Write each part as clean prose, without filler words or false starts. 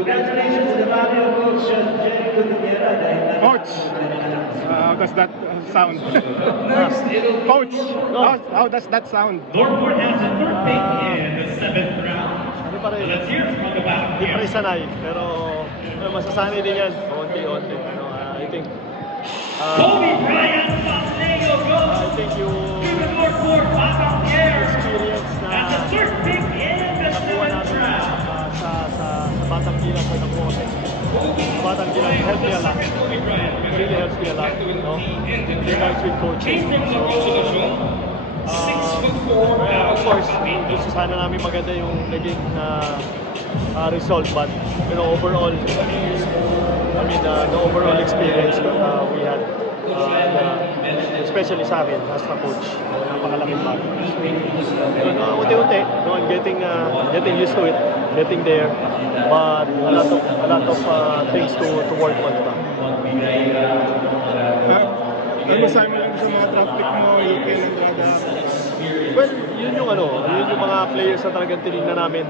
Congratulations to the family of Coach Jerry Cudumera. Coach, how does that sound? Coach, how does that sound? Northport has the third pick in the 7th round. Let's hear from the back. Hindi pa rin sanay, pero masasanay din yan, onti-onti. I think Kobe Bryant Santiago goes I think to the Northport Batangueros experience na as the third pick in the nakuha 7th natin round. sa Batang Gilas na nakuha ko. Batang Gilas helped me a lot. It really helps me a lot. No? They guys with coaching. Of course, gusto sana namin maganda yung naging result, but overall, I mean, the overall experience that we had, especially sa akin as a coach, napakalaking bago. Unti-unti, I'm getting used to it, getting there, but a lot of things to work on pa. Ano masabi mo lang sa mga draft pick mo, Ken Andrada? Well, yun yung mga players na talagang tinignan namin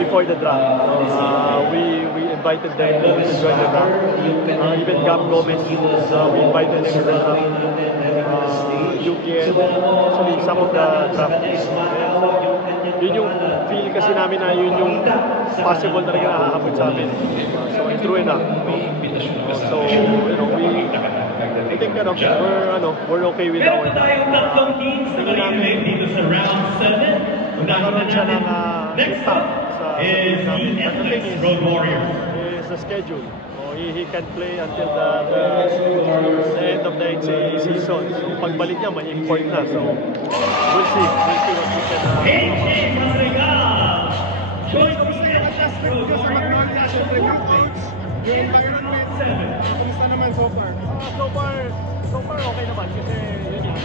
before the draft. We invited them to join the draft. Even Gab Gomez, we invited him to the draft. Yuki, actually some of the draft. Yun yung feel kasi namin na yun yung possible talaga nakakabot sa amin. So true enough. So, I think we're okay with our Tatlong teams na nag-elect dito sa round 7. nagkaroon siya ng impact sa is namin. the But the thing Essex Road Warriors. is the schedule. He can play until the end of the NCAA season. So pagbalik niya, may import na. So we'll see what we can AJ Rodriguez joins the Adjustment Essex Road ko sa Warriors. Magnolia, syempre yung coach, yung environment, kumusta naman so far? So far okay naman kasi yun yun.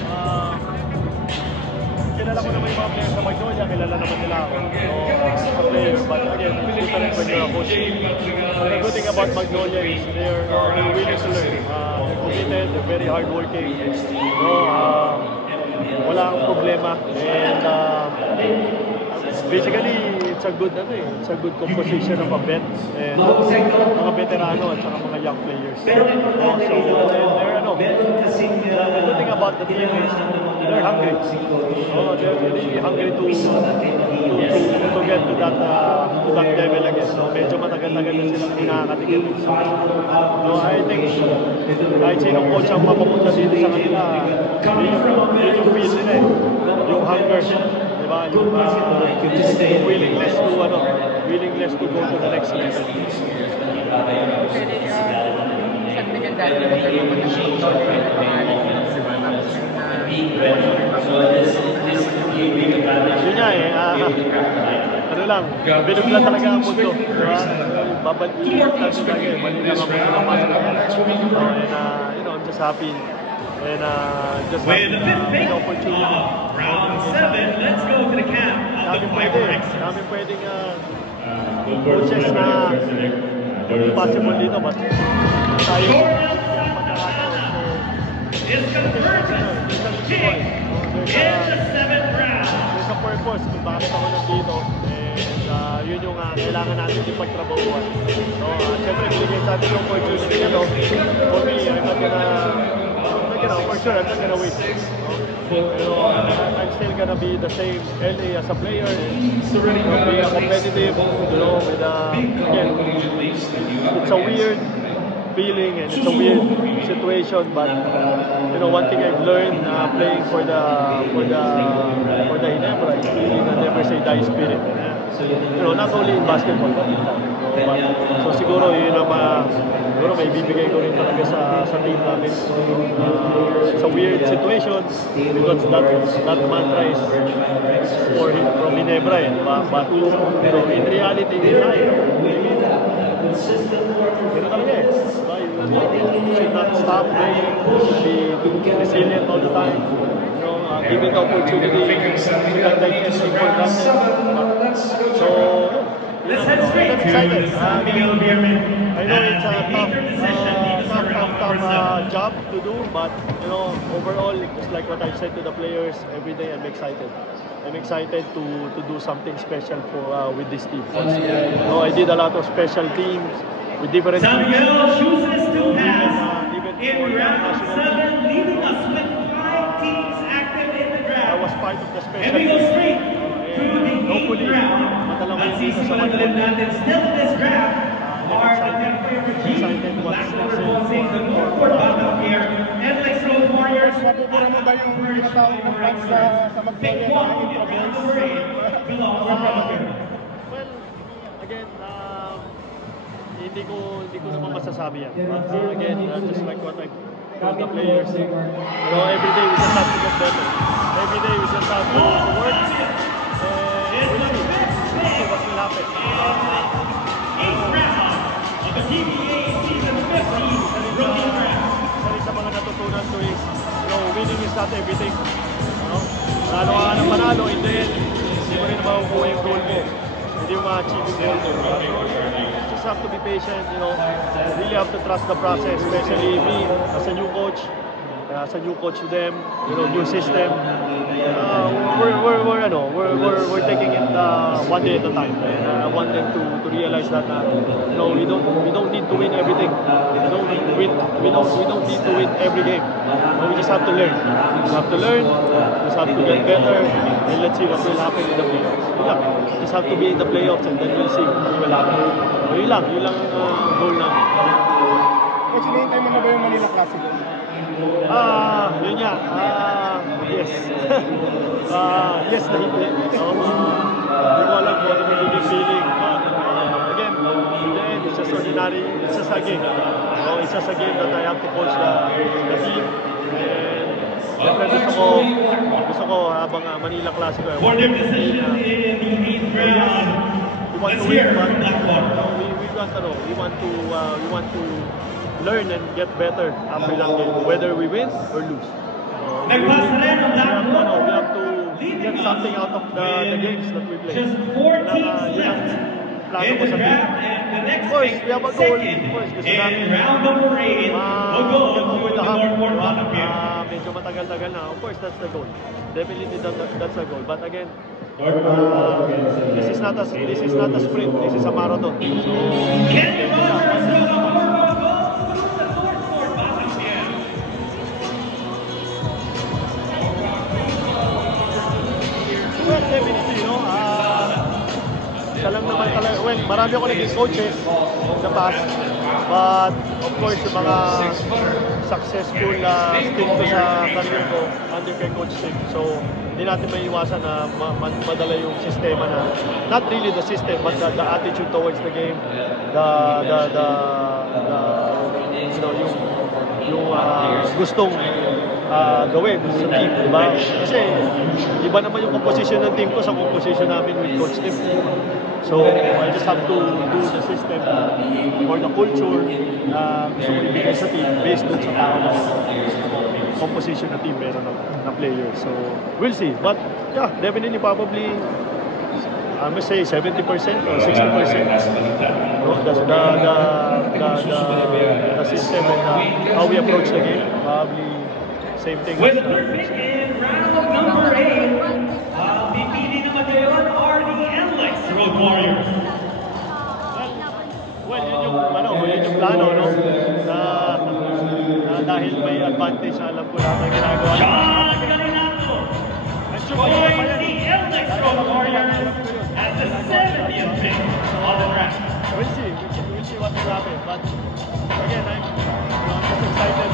Kilala ko naman yung mga players sa Magnolia, kilala naman nila ako. So, a player, but again, it's different when you're a coach. The good thing about Magnolia is they're willing to learn. They're committed, they're very hardworking. Wala akong problema. And basically, it's a good composition of a vet and mga veterano at saka mga young players. So the good thing about the team is they're hungry. They're really hungry to get to that level again. So medyo matagal-tagal na silang nakakatigil. So I think kahit sinong coach ang mapapunta dito sa kanila, yun yung feel nila yung hunger. Diba? Yung willingness to go to the next level. Yun nga ano lang, bilog lang talaga ang mundo. Diba? Babalik natin lagi, mali lang ang mundo ng basketball. And I'm just happy. And just With the fifth pick an opportunity. Round 7, let's go to the camp of the Fireworks. Dami pwedeng coaches na possible dito, but tayo Is confirmed pick in the 7th round. There's a purpose kung bakit ako nandito. And yun yung kailangan natin ipagtrabahuan. So, siyempre, binigyan sa atin yung opportunity na for me, for sure, I'm not gonna wait. I'm still gonna be the same LA as a player, be competitive, with again, it's a weird feeling and it's a weird situation, but one thing I've learned playing for the Ginebra is really the never say die spirit. Not only in basketball but in life. So siguro yun ang siguro may bibigay ko rin talaga sa team namin. It's a weird situation because that mantra is for him from Ginebra, but in reality in life, gano'n talaga you should not stop playing, be resilient all the time, giving the opportunity that they can see for granted. So Let's head straight to the Samuel Bierman. I know it's a tough job to do, but overall, just like what I've said to the players, every day I'm excited. I'm excited to do something special for with this team. So I did a lot of special teams with different teams. Samuel chooses to pass Even in for the round national 7, leaving us with 5 teams active in the draft. I was part of the And special we go team. straight to the 8th round. At sisimulan din natin still in this draft are the Tempe Regime, Blackwater Boxing, the Northport Battlefield, NLEX Road Warriors, Mapupura mo ba yung tinatawag ng fans sa Pick magpapalya one, ng intra number 8 belongs to Battlefield. Well, again, hindi ko naman masasabi yan. But again, just like what I told the players, you know, every day we just have to get better. Every day we just have to work. And we'll see what will happen. 8th round of the PBA Season 15 Rookie Draft. Isa sa mga natutunan ko is, you know, winning is not everything. You know, lalo ka ng panalo, in the end, hindi mo rin makukuha yung goal mo. Hindi mo ma-achieve yung goal mo. You just have to be patient, you know. You really have to trust the process, especially me as a new coach. As a new coach to them, you know, new system. We're taking it one day at a time. And I want them to realize that you know, we don't need to win everything. We don't need to win every game. But we just have to learn. We have to learn. We just have to get better. And let's see what will happen in the playoffs. Yeah, just have to be in the playoffs and then we'll see what will happen. So, yun lang ang goal namin. Coach, hinihintay mo na ba yung Manila Classic? Yun nga. Yes. Yes na hindi. So, hindi ko alam kung ano magiging feeling. Again, in the end, it's just ordinary. It's just a game. So, it's just a game that I have to coach the team. And siyempre gusto ko habang Manila Classic. For their decision in the 8th round, let's hear from Blackwater. We want to learn and get better after that game, whether we win or lose. Nagpasa rin ang Blackwater. We have to get something out of the games that we play. Just 4 teams left in the draft, and the next pick, second in round number 8, will go to the Northport Battlefield. Medyo matagal-tagal na. Of course, that's the goal. Definitely that's the goal. But again, this is not a sprint. This is a marathon. So, Kenny Rogers with a 4-1 goal to the Northport Battlefield. Well, definitely, no? Siya lang naman talaga. Well, marami ako naging coaches in the past. But, of course, yung mga successful stint ko sa career ko under kay Coach Tim. So, hindi natin maiiwasan na madala yung sistema na, not really the system, but the attitude towards the game, yung gustong gawin sa team, diba? Kasi iba naman yung composition ng team ko sa composition namin with Coach Tim. So I just have to do the system or the culture na gusto ko ibigay sa team based dun sa tao na composition ng team meron na player. So we'll see. But yeah, definitely probably I must say 70% or 60%. No, the system and how we approach the game, probably same thing. With the third pick in round number 8, pipili naman ngayon are the NLEX Road Warriors. Well, yun yung plano, no? Na dahil may advantage na alam ko lahat ang ginagawa. John Galinato joins the NLEX Road Warriors as the 70th pick on the draft. We'll see what will happen. But again, I'm just excited